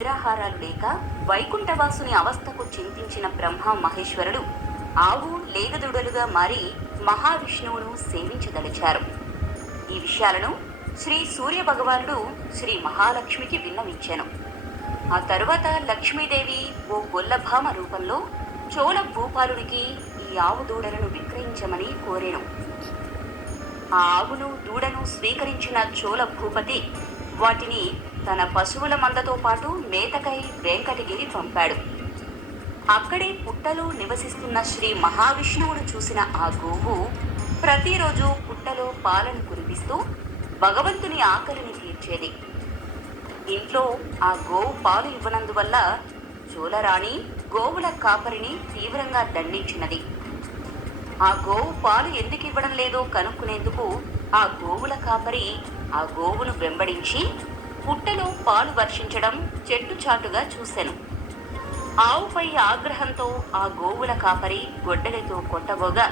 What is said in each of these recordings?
నిద్రాహారాలు లేక వైకుంఠవాసుని అవస్థకు చింతించిన బ్రహ్మ మహేశ్వరుడు ఆవు లేగదూడలుగా మారి మహావిష్ణువును సేవించదలిచారు. ఈ విషయాలను శ్రీ సూర్య భగవానుడు శ్రీ మహాలక్ష్మికి విన్నవించాను. ఆ తరువాత లక్ష్మీదేవి ఓ గొల్లభామ రూపంలో చోళ భూపాలునికి ఈ ఆవు దూడలను విక్రయించమని కోరెను. ఆ ఆవును దూడను స్వీకరించిన చోళ భూపతి వాటిని తన పశువుల మందతో పాటు మేతకై వెంకటగిరి పంపాడు. అక్కడే పుట్టలో నివసిస్తున్న శ్రీ మహావిష్ణువును చూసిన ఆ గోవు ప్రతిరోజు పుట్టలో పాలను కురిపిస్తూ భగవంతుని ఆకలిని తీర్చేది. ఇంట్లో ఆ గోవు పాలు ఇవ్వనందువల్ల చోళరాణి గోవుల కాపరిని తీవ్రంగా దండించినది. ఆ గోవు పాలు ఎందుకు ఇవ్వడం లేదో కనుక్కునేందుకు ఆ గోవుల కాపరి ఆ గోవును వెంబడించి పుట్టలో పాలు వర్షించడం చెట్టుచాటుగా చూశాను. ఆవుపై ఆగ్రహంతో ఆ గోవుల కాపరి గొడ్డలితో కొట్టబోగా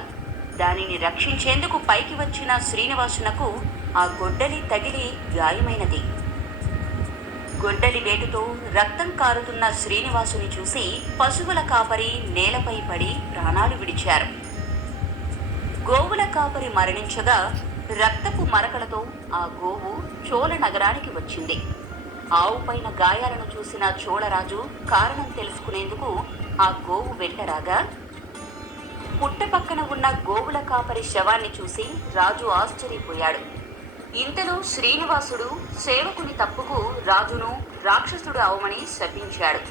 దానిని రక్షించేందుకు పైకి వచ్చిన శ్రీనివాసునకు ఆ గొడ్డలి తగిలి గాయమైనది. గొడ్డలి వేటుతో రక్తం కారుతున్న శ్రీనివాసుని చూసి పశువుల కాపరి నేలపై పడి ప్రాణాలు విడిచారు. గోవుల కాపరి మరణించగా రక్తపు మరకలతో ఆ గోవు చోళ నగరానికి వచ్చింది. ఆవుపైన గాయాలను చూసిన చోళరాజు కారణం తెలుసుకునేందుకు ఆ గోవు వెంటరాగా పుట్ట పక్కన ఉన్న గోవుల కాపరి శవాన్ని చూసి రాజు ఆశ్చర్యపోయాడు. ఇంతలో శ్రీనివాసుడు సేవకుని తప్పుకు రాజును రాక్షసుడు అవమని శపించాడు.